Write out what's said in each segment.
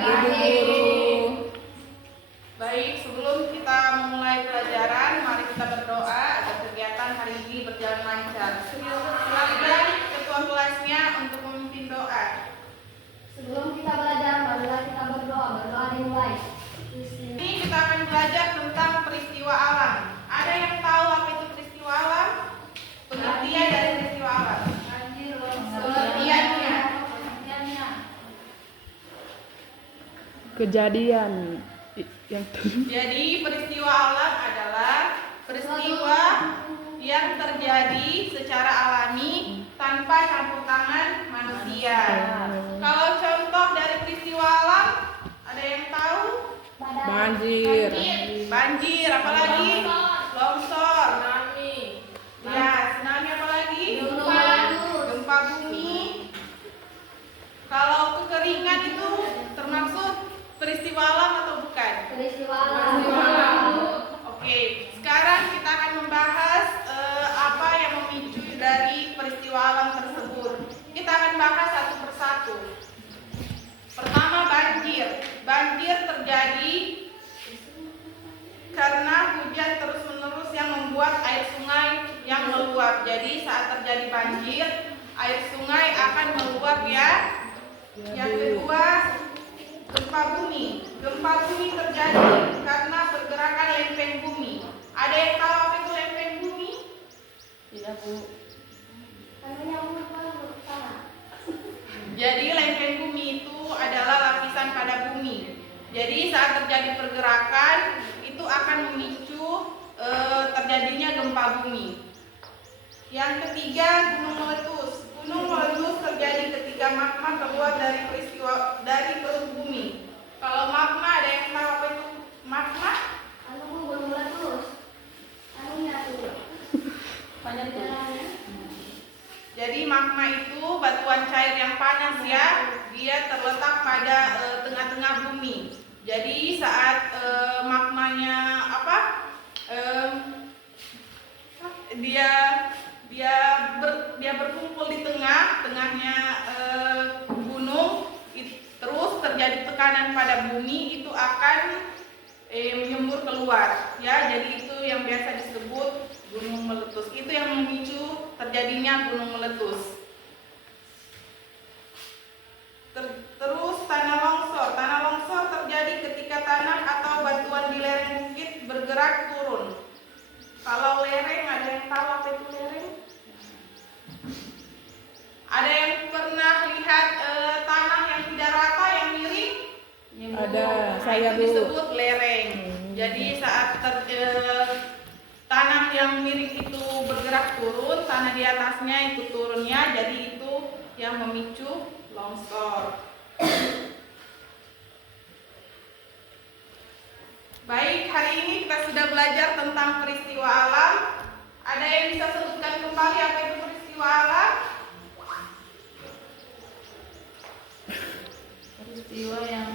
pagi Bu Guru. Baik, sebelum kita memulai pelajaran, mari kita berdoa agar kegiatan hari ini berjalan lancar. Silakan ketua kelasnya untuk memimpin doa. Sebelum kita belajar, marilah kita berdoa. Berdoa dimulai. Ini kita akan belajar tentang peristiwa alam. Ada yang tahu apa itu peristiwa alam? Pengertian dari peristiwa alam. Pengertiannya. Kejadian yang Jadi peristiwa alam adalah peristiwa yang terjadi secara alami tanpa campur tangan manusia. Kalau contoh dari peristiwa alam, ada yang tahu? banjir, Banjir, apalagi? Longsor. Ya, tsunami apalagi? Gempa bumi. Kalau kekeringan itu termasuk peristiwa alam atau bukan? Peristiwa alam. Oke, sekarang kita akan membahas apa yang memicu dari peristiwa alam tersebut. Kita akan bahas satu persatu. Pertama, banjir. Banjir terjadi karena hujan terus-menerus yang membuat air sungai yang meluap. Jadi saat terjadi banjir, air sungai akan meluap ya. Yang kedua, gempa bumi. Gempa bumi terjadi karena pergerakan lempeng bumi. Ada yang tahu apa itu lempeng bumi? Tidak Bu. Jadi lempeng bumi itu adalah lapisan pada bumi. Jadi saat terjadi pergerakan itu akan memicu terjadinya gempa bumi. Yang ketiga, gunung meletus. Gunung meletus terjadi ketika magma keluar dari perut bumi. Kalau magma, ada yang tahu apa itu magma? Gunung meletus. Jadi magma itu batuan cair yang panas ya. Dia terletak pada tengah-tengah bumi. Jadi saat magmanya dia berkumpul di tengahnya gunung, terus terjadi tekanan pada bumi, itu akan menyembur keluar ya. Jadi itu yang biasa disebut gunung meletus. Itu yang memicu terjadinya gunung meletus. Terus tanah longsor. Tanah longsor terjadi ketika tanah atau batuan di lereng bukit bergerak turun. Kalau lereng, ada yang tahu apa itu lereng? Ada yang pernah lihat tanah yang tidak rata, yang miring? Ada, saya itu Bu. disebut lereng. Jadi saat tanah yang miring itu bergerak turun, tanah di atasnya itu turunnya, jadi itu yang memicu longsor. Baik, hari ini kita sudah belajar tentang peristiwa alam. Ada yang bisa sebutkan kembali apa itu peristiwa alam? Peristiwa yang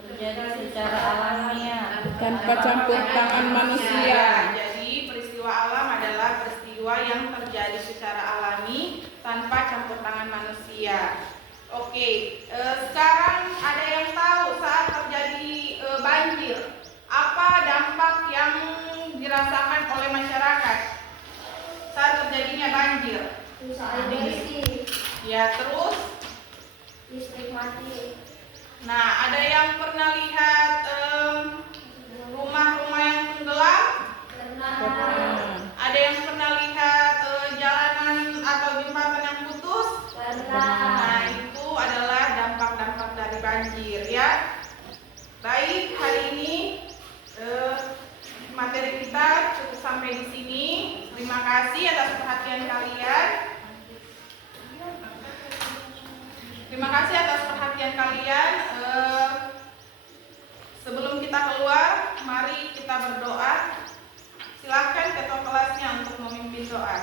terjadi secara alamiah Tanpa campur tangan manusia. Jadi peristiwa alam adalah peristiwa yang terjadi secara alami tanpa campur tangan manusia. Oke, sekarang ada yang tahu saat terjadi banjir, apa dampak yang dirasakan oleh masyarakat saat terjadinya banjir? Susah air bersih. Ya, terus? Listrik mati. Nah, ada yang pernah lihat rumah-rumah yang tenggelam? Ada yang pernah lihat jalanan atau jembatan yang putus? Nah, itu adalah dampak-dampak dari banjir ya. Baik, hari ini materi kita cukup sampai di sini. Terima kasih atas perhatian kalian. Terima kasih atas perhatian kalian. Sebelum kita keluar, mari kita berdoa. Silakan ketua kelasnya untuk memimpin doa.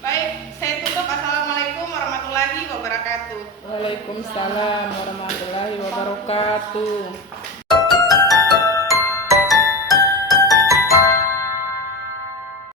Baik, saya tutup. Assalamualaikum warahmatullahi wabarakatuh. Waalaikumsalam warahmatullahi wabarakatuh.